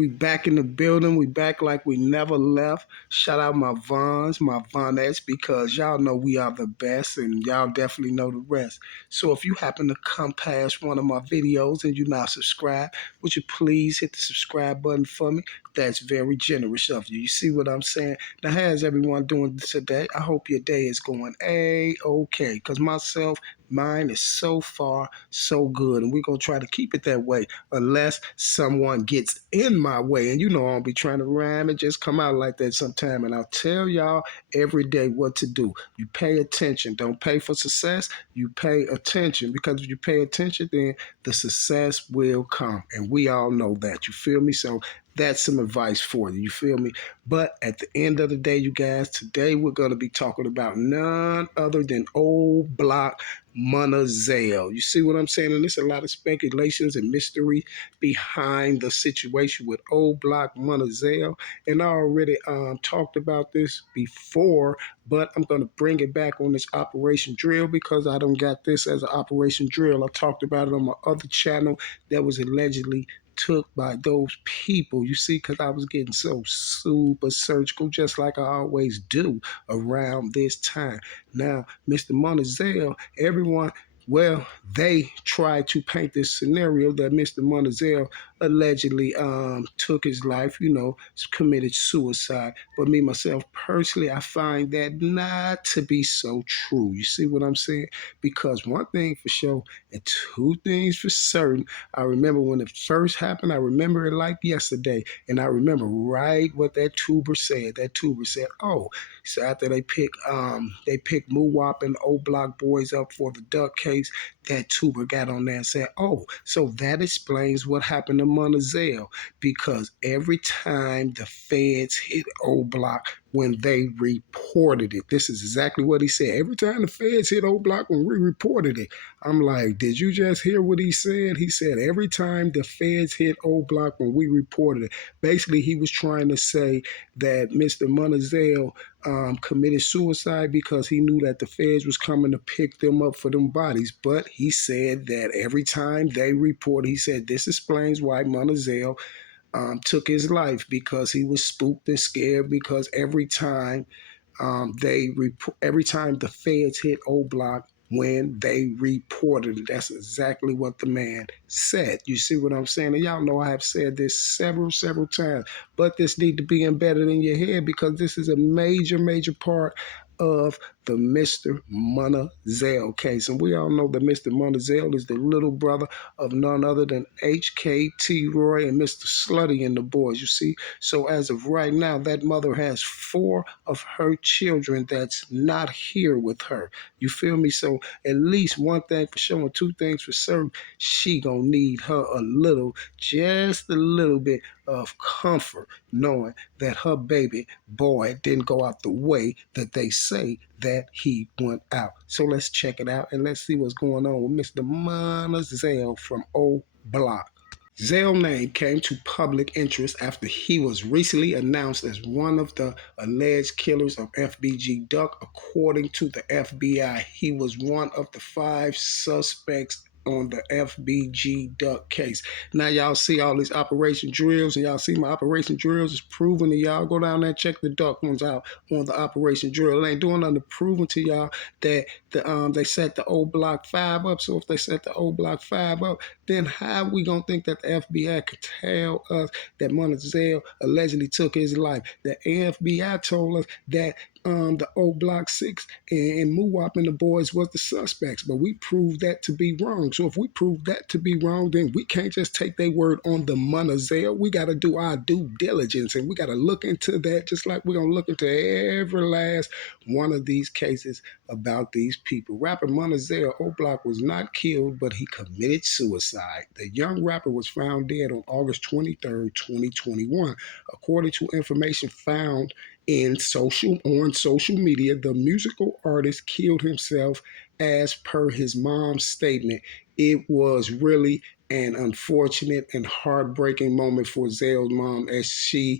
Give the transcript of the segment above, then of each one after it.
We back in the building. We back like we never left. Shout out my Vons, my Vonettes, because y'all know we are the best and y'all definitely know the rest. So if you happen to come past one of my videos and you're not subscribed, would you please hit the subscribe button for me? That's very generous of you. You see what I'm saying? Now, how's everyone doing today? I hope your day is going A-okay, because mine is so far so good, and we're going to try to keep it that way unless someone gets in my way. And you know I'll be trying to rhyme and just come out like that sometime. And I'll tell y'all every day what to do. You pay attention. Don't pay for success. You pay attention, because if you pay attention, then the success will come. And we all know that. You feel me? So that's some advice for you. You feel me? But at the end of the day, you guys, today we're going to be talking about none other than old block Munna Zell. You see what I'm saying? And there's a lot of speculations and mystery behind the situation with old block Munna Zell. And I already talked about this before, but I'm going to bring it back on this Operation Drill, because I don't got this as an Operation Drill. I talked about it on my other channel that was allegedly took by those people, you see, because I was getting so super surgical, just like I always do around this time. Now, Mr. Munna Zell, everyone, well, they tried to paint this scenario that Mr. Munna Zell allegedly took his life, committed suicide. But me, myself, personally, I find that not to be so true. You see what I'm saying? Because one thing for sure and two things for certain, I remember when it first happened, I remember it like yesterday. And I remember right what that tuber said. That tuber said, oh, so after they picked Muwap and the old block boys up for the duck case, that tuber got on there and said, oh, so that explains what happened to Munna Zell, because every time the feds hit old block when they reported it, this is exactly what he said. Every time the feds hit old block when we reported it. I'm like, did you just hear what he said? He said every time the feds hit old block when we reported it. Basically, he was trying to say that Mr. Munna Zell committed suicide because he knew that the feds was coming to pick them up for them bodies. But he said that every time they report, he said this explains why Munna Zell took his life, because he was spooked and scared, because every time every time the feds hit old block when they reported it. That's exactly what the man said. You see what I'm saying? And y'all know I have said this several times, but this need to be embedded in your head, because this is a major part of the Mr. Munna Zell case. And we all know that Mr. Munna Zell is the little brother of none other than HK, T.roy, and Mr. Slutty and the boys, you see. So as of right now, that mother has 4 of her children that's not here with her. You feel me? So at least one thing for sure and two things for certain, she gonna need her just a little bit of comfort, knowing that her baby boy didn't go out the way that they say that he went out. So let's check it out and let's see what's going on with Mr. Munna Zell from O Block. Zell's name came to public interest after he was recently announced as one of the alleged killers of FBG Duck. According to the FBI, he was one of the 5 suspects on the FBG Duck case. Now y'all see all these operation drills, and y'all see my operation drills is proven to y'all. Go down there and check the duck ones out on the operation drill. It ain't doing nothing to prove to y'all that they set the old block 5 up. So if they set the old block 5 up, then how we gonna think that the FBI could tell us that Munna Zell allegedly took his life? The FBI told us that the old block 6 and Muwap and the boys was the suspects, but we proved that to be wrong. So if we prove that to be wrong, then we can't just take their word on the Munna Zell. We got to do our due diligence, and we got to look into that, just like we're gonna look into every last one of these cases about these people. Rapper Munna Zell, old block, was not killed, but he committed suicide. The young rapper was found dead on August 23rd, 2021. According to information found on social media, the musical artist killed himself as per his mom's statement. It was really an unfortunate and heartbreaking moment for Zell's mom as she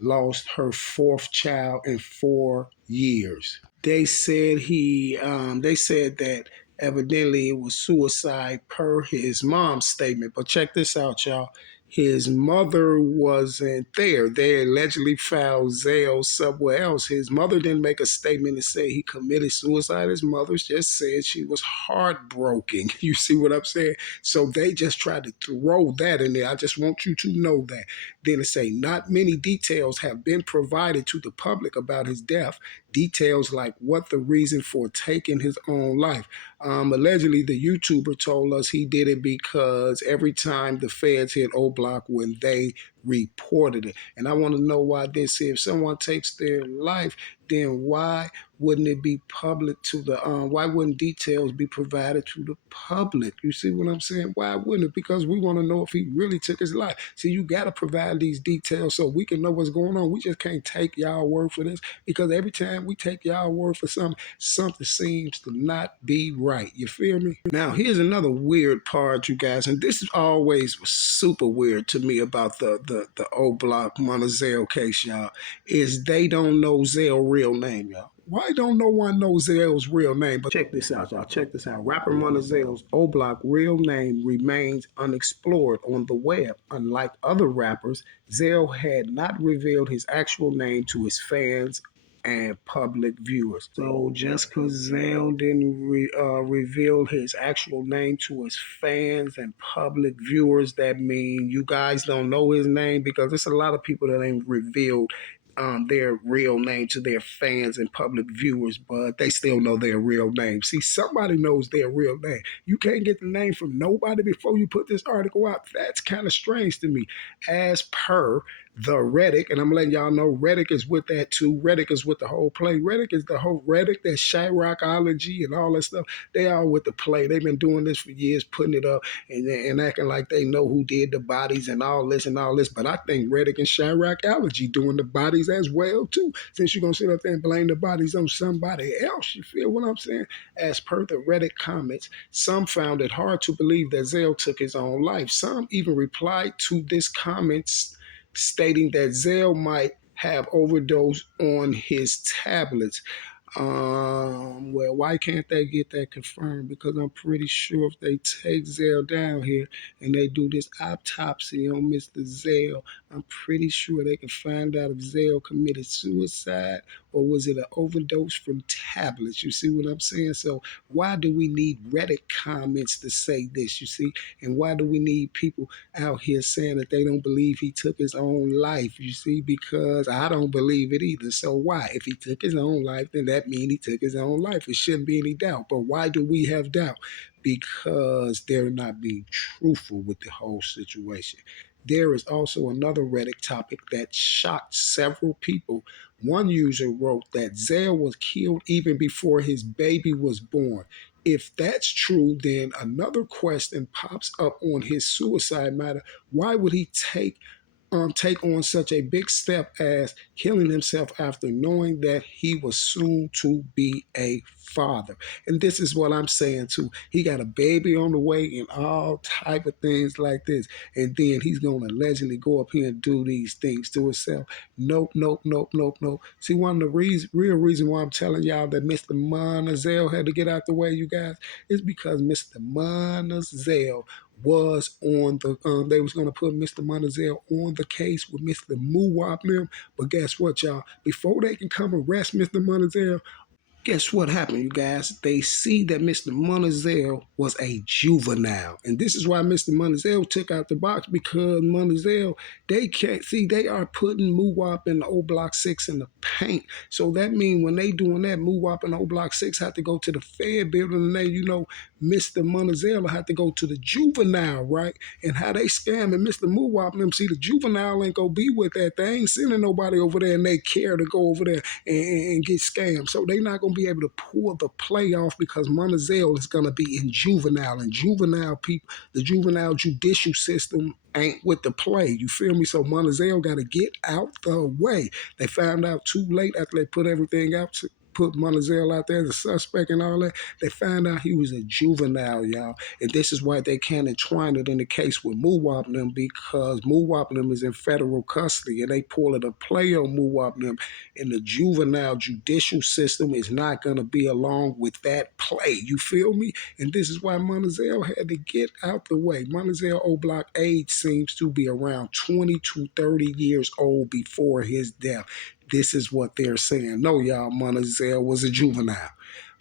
lost her 4th child in 4 years. They said that evidently it was suicide per his mom's statement. But check this out, y'all. his mother wasn't there. They allegedly found Zell somewhere else. His mother didn't make a statement to say he committed suicide. His mother just said she was heartbroken. You see what I'm saying? So they just tried to throw that in there. I just want you to know that. Then it say, not many details have been provided to the public about his death. Details like what the reason for taking his own life. Allegedly, the YouTuber told us he did it because every time the feds hit O Block when they reported it. And I want to know why this is. If someone takes their life, then why wouldn't it be public to the why wouldn't details be provided to the public? You see what I'm saying? Why wouldn't it? Because we want to know if he really took his life. See, you got to provide these details so we can know what's going on. We just can't take y'all word for this, because every time we take y'all word for something, something seems to not be right. You feel me? Now, here's another weird part, you guys, and this is always was super weird to me about the O Block Munna Zell case, y'all, is they don't know Zell's real name, y'all. Why don't no one know Zell's real name? But check this out, y'all. Check this out. Rapper Munna Zell's O Block real name remains unexplored on the web. Unlike other rappers, Zell had not revealed his actual name to his fans and public viewers. So just because Zell didn't reveal his actual name to his fans and public viewers, that mean you guys don't know his name? Because there's a lot of people that ain't revealed their real name to their fans and public viewers, but they still know their real name. See, somebody knows their real name. You can't get the name from nobody before you put this article out. That's kind of strange to me. As per the Reddick, and I'm letting y'all know Reddick is with that too. Reddick is with the whole play. Reddick is the whole Reddick, that Shyrockology and all that stuff. They all with the play. They've been doing this for years, putting it up and acting like they know who did the bodies and all this and all this. But I think Reddick and Shyrockology doing the bodies as well too. Since you're gonna sit up there and blame the bodies on somebody else, you feel what I'm saying? As per the Reddit comments, some found it hard to believe that Zell took his own life. Some even replied to this comments stating that Zell might have overdosed on his tablets. Well, why can't they get that confirmed? Because I'm pretty sure if they take Zell down here and they do this autopsy on Mr. Zell, I'm pretty sure they can find out if Zell committed suicide or was it an overdose from tablets. You see what I'm saying? So why do we need Reddit comments to say this, you see? And why do we need people out here saying that they don't believe he took his own life, you see? Because I don't believe it either. So why? If he took his own life, then that means he took his own life. It shouldn't be any doubt. But why do we have doubt? Because they're not being truthful with the whole situation. There is also another Reddit topic that shocked several people. One user wrote that Zell was killed even before his baby was born. If that's true, then another question pops up on his suicide matter. Why would he take on such a big step as killing himself after knowing that he was soon to be a father? And this is what I'm saying too. He got a baby on the way and all type of things like this, and then he's gonna allegedly go up here and do these things to himself. Nope, nope, nope, nope, nope. See, one of the real reason why I'm telling y'all that Mr. Munna Zell had to get out the way, you guys, is because Mr. Munna Zell was on the they was going to put Mr. Munna Zell on the case with Mr. Muwap them. But guess what, y'all? Before they can come arrest Mr. Munna Zell, guess what happened, you guys? They see that Mr. Munna Zell was a juvenile. And this is why Mr. Munna Zell took out the box, because Munna Zell, they can't see, they are putting Muwap and the O Block 6 in the paint. So that means when they doing that, Muwap and O Block 6 have to go to the Fed building, and they, Mr. Munna Zell will have to go to the juvenile, right? And how they scamming Mr. Muwap and them. See, the juvenile ain't gonna be with that. They ain't sending nobody over there and they care to go over there and get scammed. So they not gonna be able to pull the play off because Munna Zell is gonna be in juvenile, and juvenile people, the juvenile judicial system ain't with the play. You feel me? So Munna Zell got to get out the way. They found out too late after they put everything out put Munna Zell out there as a suspect and all that. They found out he was a juvenile, y'all. And this is why they can't entwine it in the case with Muwap them, because Muwap them is in federal custody and they pull it a play on Muwap them. And the juvenile judicial system is not going to be along with that play. You feel me? And this is why Munna Zell had to get out the way. Munna Zell O Block age seems to be around 20 to 30 years old before his death. This is what they're saying. No, y'all, Munna Zell was a juvenile.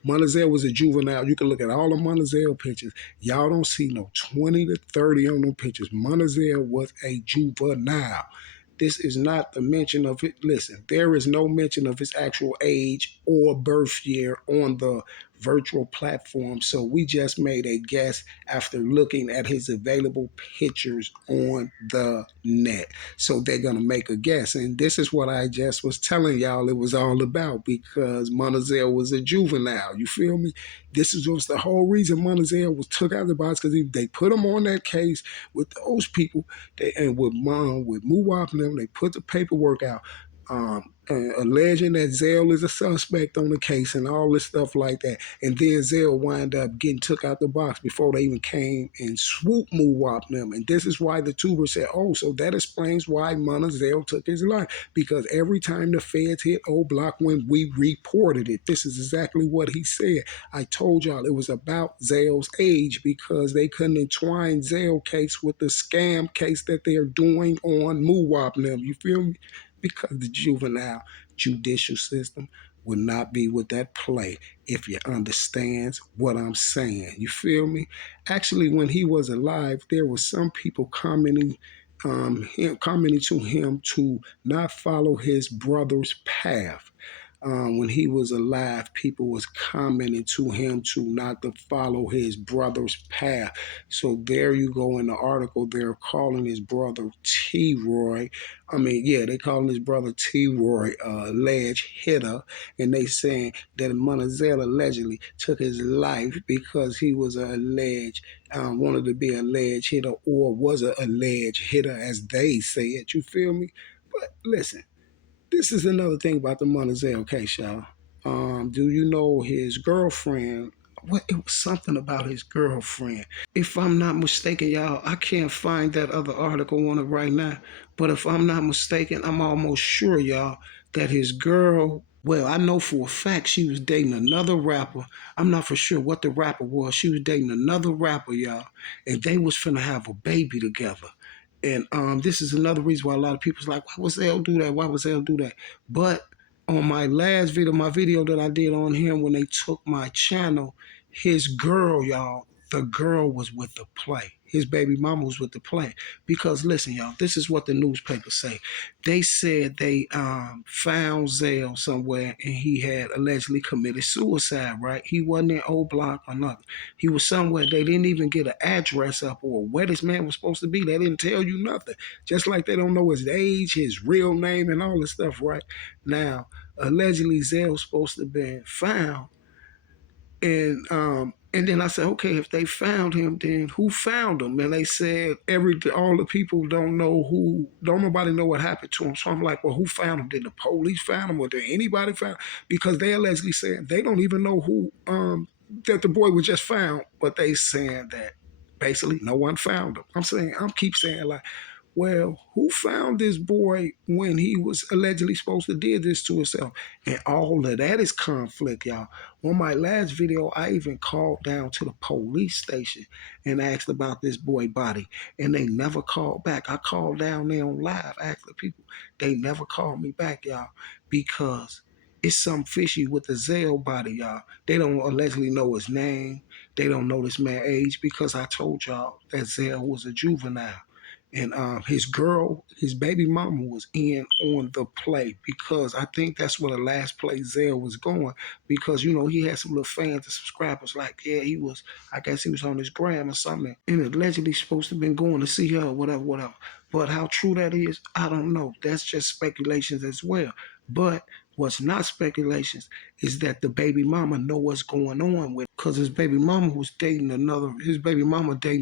Munna Zell was a juvenile. You can look at all the Munna Zell pictures. Y'all don't see no 20 to 30 on them pictures. Munna Zell was a juvenile. This is not the mention of it. Listen, there is no mention of his actual age or birth year on the virtual platform. So we just made a guess after looking at his available pictures on the net. So they're going to make a guess. And this is what I just was telling y'all it was all about, because Munna Zell was a juvenile. You feel me? This is was the whole reason Munna Zell was took out of the box, because they put him on that case with those people. And with Muwap and them, they put the paperwork out, alleging that Zell is a suspect on the case and all this stuff like that. And then Zell wind up getting took out the box before they even came and swooped Muwap them. And this is why the tuber said, oh, so that explains why Munna Zell took his life. Because every time the feds hit O Block when we reported it, this is exactly what he said. I told y'all it was about Zell's age, because they couldn't entwine Zell case with the scam case that they're doing on Muwap them. You feel me? Because the juvenile judicial system will not be with that play, if you understands what I'm saying. You feel me? Actually, when he was alive, there were some people commenting to him to not follow his brother's path. When he was alive, people was commenting to him to not to follow his brother's path. So there you go in the article. They're calling his brother T.roy. They calling his brother T.roy alleged hitter, and they saying that Munna Zell allegedly took his life because he was a alleged wanted to be an alleged hitter, or was an alleged hitter, as they say it. You feel me? But listen. This is another thing about the Munna Zell case, y'all. Do you know his girlfriend? It was something about his girlfriend. If I'm not mistaken, y'all, I can't find that other article on it right now. But if I'm not mistaken, I'm almost sure, y'all, that his girl, well, I know for a fact she was dating another rapper. I'm not for sure what the rapper was. She was dating another rapper, y'all, and they was finna have a baby together. And this is another reason why a lot of people's like, why would Zell do that? Why would Zell do that? But on my last video, my video that I did on him when they took my channel, his girl, y'all, the girl was with the play. His baby mama was with the play. Because listen, y'all, this is what the newspapers say. They said they found Zell somewhere and he had allegedly committed suicide, right? He wasn't in O Block or nothing. He was somewhere. They didn't even get an address up or where this man was supposed to be. They didn't tell you nothing. Just like they don't know his age, his real name, and all this stuff, right? Now, allegedly Zell's supposed to have been found. And then I said, okay, if they found him, then who found him? And they said all the people don't nobody know what happened to him. So I'm like, well, who found him? Did the police find him, or did anybody find him? Because they allegedly said they don't even know who that the boy was just found, but they saying that basically no one found him. I'm keep saying like, well, who found this boy when he was allegedly supposed to did this to himself? And all of that is conflict, y'all. On my last video, I even called down to the police station and asked about this boy body, and they never called back. I called down there on live, asked the people. They never called me back, y'all, because it's something fishy with the Zell body, y'all. They don't allegedly know his name. They don't know this man's age, because I told y'all that Zell was a juvenile. And his girl, his baby mama was in on the play, because I think that's where the last play Zell was going, because, you know, he had some little fans and subscribers like, yeah, I guess he was on his gram or something. And allegedly supposed to have been going to see her or whatever. But how true that is, I don't know. That's just speculations as well. But what's not speculations is that the baby mama know what's going on with, because his baby mama dating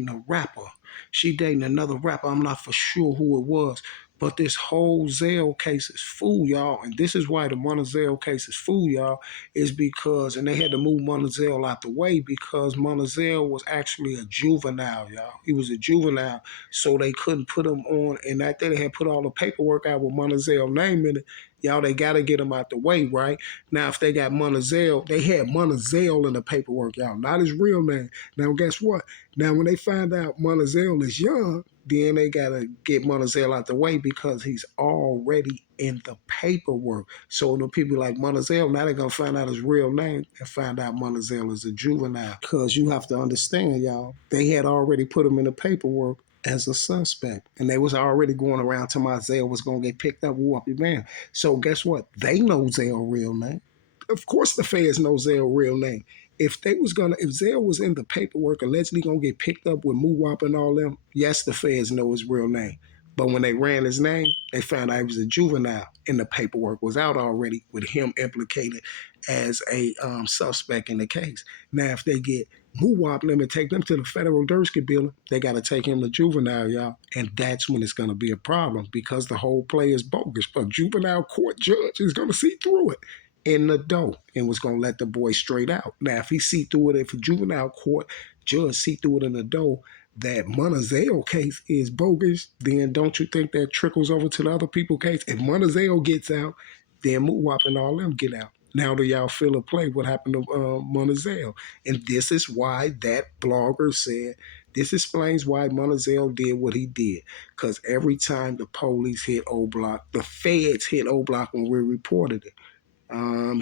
a rapper. She dating another rapper. I'm not for sure who it was, But this whole Zell case is fool, y'all. And this is why the Munna Zell case is fool, y'all, is because, and they had to move Munna Zell out the way because Munna Zell was actually a juvenile, y'all. He was a juvenile, so they couldn't put him on. And after they had put all the paperwork out with Munna Zell name in it, y'all, they got to get him out the way, right? Now, if they got Munna Zell, they had Munna Zell in the paperwork, y'all, not his real name. Now, guess what? Now, when they find out Munna Zell is young, then they gotta get Munna Zell out the way because he's already in the paperwork. So the people like Munna Zell, now they're gonna find out his real name and find out Munna Zell is a juvenile. Because you have to understand, y'all, they had already put him in the paperwork as a suspect. And they was already going around to my Zell was gonna get picked up, whoop your man. So guess what? They know Zell's real name. Of course the feds know Zell's real name. If Zell was in the paperwork allegedly gonna get picked up with Muwap and all them, yes, the feds know his real name. But when they ran his name, they found out he was a juvenile, and the paperwork was out already with him implicated as a suspect in the case. Now, if they get Muwap them and take them to the federal Dursky building, they got to take him to juvenile, y'all, and that's when it's gonna be a problem because the whole play is bogus. But juvenile court judge is gonna see through it in the dough and was going to let the boy straight out. Now, if he see through it, if a juvenile court judge see through it in the dough, that Munna Zell case is bogus, then don't you think that trickles over to the other people case? If Munna Zell gets out, then Muwap and all them get out. Now do y'all feel a play what happened to Munna Zell? And this is why that blogger said, this explains why Munna Zell did what he did. Because every time the police hit O Block, the feds hit O Block when we reported it.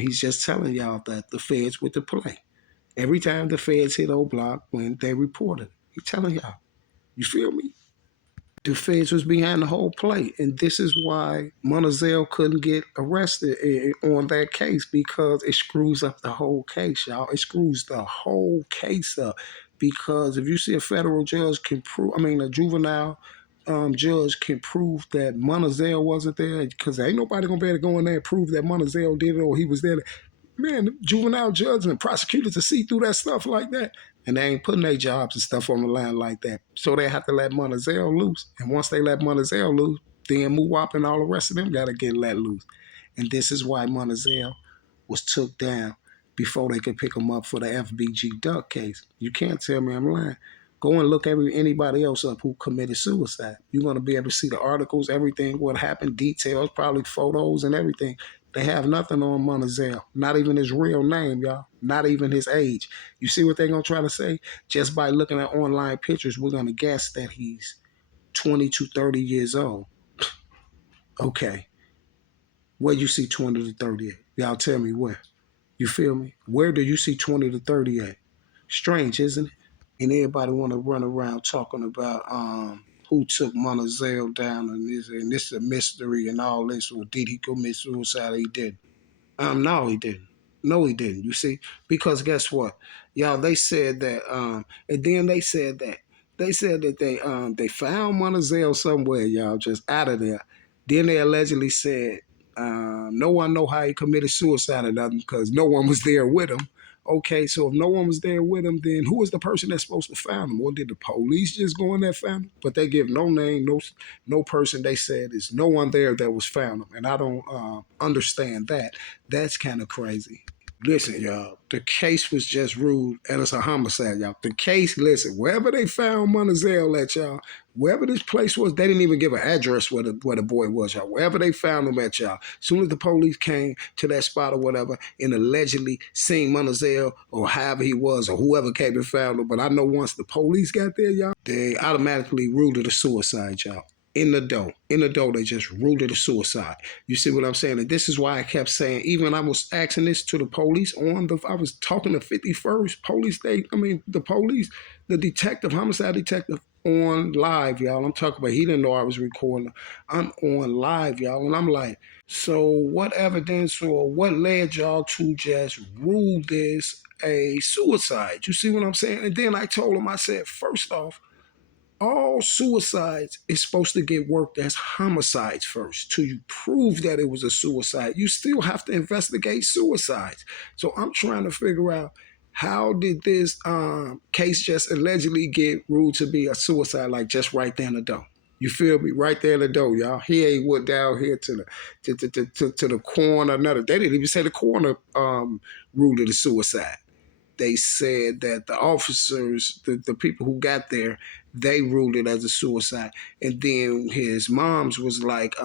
He's just telling y'all that the feds with the play. Every time the feds hit O Block when they reported, he's telling y'all. You feel me? The feds was behind the whole play, and this is why Munna Zell couldn't get arrested on that case because it screws up the whole case, y'all. It screws the whole case up because if you see a federal judge can prove, a juvenile judge can prove that Munna Zell wasn't there, because ain't nobody gonna be able to go in there and prove that Munna Zell did it or he was there. Man, the juvenile judges and prosecutors to see through that stuff like that, and they ain't putting their jobs and stuff on the line like that. So they have to let Munna Zell loose, and once they let Munna Zell loose, then Muwap and all the rest of them gotta get let loose. And this is why Munna Zell was took down before they could pick him up for the FBG Duck case. You can't tell me I'm lying. Go and look anybody else up who committed suicide. You're going to be able to see the articles, everything, what happened, details, probably photos and everything. They have nothing on Munna Zell. Not even his real name, y'all. Not even his age. You see what they're going to try to say? Just by looking at online pictures, we're going to guess that he's 20 to 30 years old. Okay. Where you see 20 to 30 at? Y'all tell me where. You feel me? Where do you see 20 to 30 at? Strange, isn't it? And everybody want to run around talking about who took Munna Zell down and this is a mystery and all this. Or did he commit suicide? He didn't. No, he didn't. No, he didn't. You see, because guess what, y'all? They said that, and then they said that they found Munna Zell somewhere, y'all, just out of there. Then they allegedly said no one know how he committed suicide or nothing because no one was there with him. Okay, so if no one was there with him, then who was the person that's supposed to find him? Or did the police just go in there and find him? But they give no name, no person. They said there's no one there that was found him, and I don't understand that. That's kind of crazy. Listen, y'all, the case was just ruled, and it's a homicide, y'all. The case, listen, wherever they found Munna Zell at, y'all, wherever this place was, they didn't even give an address where the boy was, y'all. Wherever they found him at, y'all. As soon as the police came to that spot or whatever and allegedly seen Munna Zell or however he was or whoever came and found him, but I know once the police got there, y'all, they automatically ruled it a suicide, y'all. In the dough, they just ruled it a suicide. You see what I'm saying? And this is why I kept saying, even I was asking this to the police I was talking to 51st police the police, the detective, homicide detective on live, y'all. I'm talking about, he didn't know I was recording. I'm on live, y'all. And I'm like, so what evidence or what led y'all to just rule this a suicide? You see what I'm saying? And then I told him, I said, first off, all suicides is supposed to get worked as homicides first till you prove that it was a suicide. You still have to investigate suicides. So I'm trying to figure out, how did this case just allegedly get ruled to be a suicide, like just right there in the door? You feel me? Right there in the door, y'all. He ain't went down here to the coroner. Another. They didn't even say the coroner ruled it a suicide. They said that the officers, the people who got there, they ruled it as a suicide. And then his mom's was like,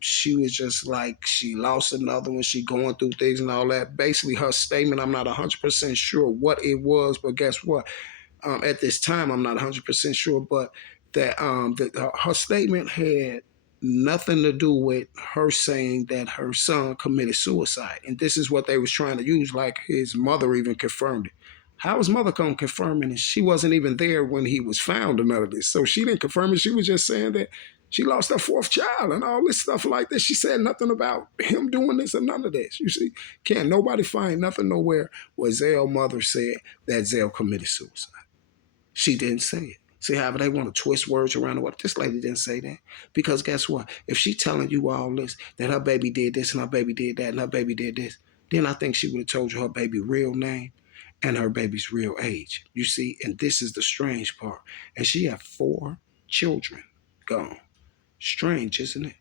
she was just like, she lost another one, she going through things and all that. Basically, her statement, I'm not 100% sure what it was, but guess what? At this time, I'm not 100% sure, but that her statement had nothing to do with her saying that her son committed suicide. And this is what they was trying to use, like his mother even confirmed it. How his mother come confirming it? She wasn't even there when he was found or none of this. So she didn't confirm it. She was just saying that she lost her fourth child and all this stuff like this. She said nothing about him doing this or none of this. You see, can't nobody find nothing nowhere where Zell's mother said that Zell committed suicide. She didn't say it. See, however, they want to twist words around the word. This lady didn't say that. Because guess what? If she telling you all this, that her baby did this and her baby did that and her baby did this, then I think she would have told you her baby real name and her baby's real age. You see, and this is the strange part. And she had 4 children gone. Strange, isn't it?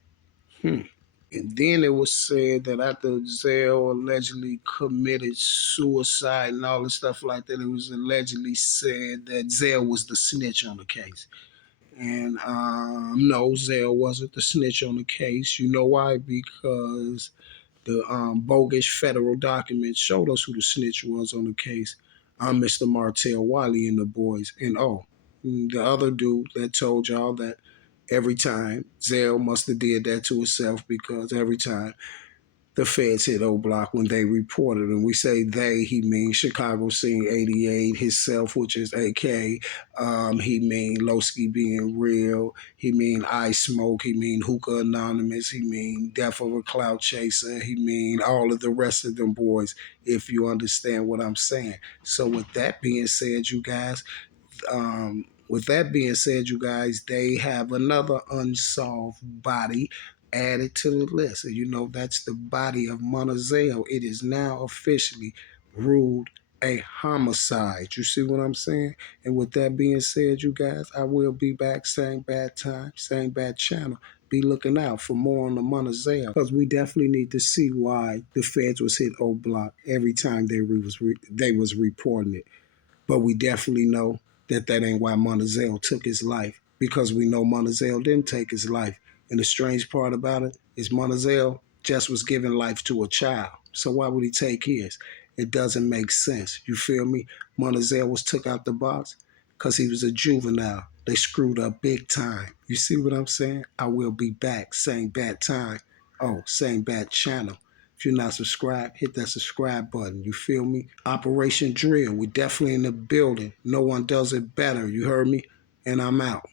And then it was said that after Zell allegedly committed suicide and all the stuff like that, it was allegedly said that Zell was the snitch on the case. And no, Zell wasn't the snitch on the case. You know why? Because the bogus federal documents showed us who the snitch was on the case. I'm Mr. Martell Wiley and the boys. And oh, the other dude that told y'all that every time Zell must have did that to himself because every time the feds hit O Block when they reported, and we say they, he means Chicago Scene 88, himself, which is AK. He mean Lowski being real. He mean I Smoke. He mean Hookah Anonymous. He mean Death of a Cloud Chaser. He mean all of the rest of them boys, if you understand what I'm saying. So with that being said, you guys, you guys, they have another unsolved body added to the list. And you know, that's the body of Munna. It is now officially ruled a homicide. You see what I'm saying? And with that being said, you guys, I will be back, same bad time, same bad channel. Be looking out for more on the Munna because we definitely need to see why the feds was hit O Block every time they was reporting it. But we definitely know that that ain't why Munna took his life, because we know Munna didn't take his life. And the strange part about it is Munna just was giving life to a child. So why would he take his? It doesn't make sense. You feel me? Munna was took out the box because he was a juvenile. They screwed up big time. You see what I'm saying? I will be back. Same bad time. Oh, same bad channel. If you're not subscribed, hit that subscribe button. You feel me? Operation Drill. We're definitely in the building. No one does it better. You heard me? And I'm out.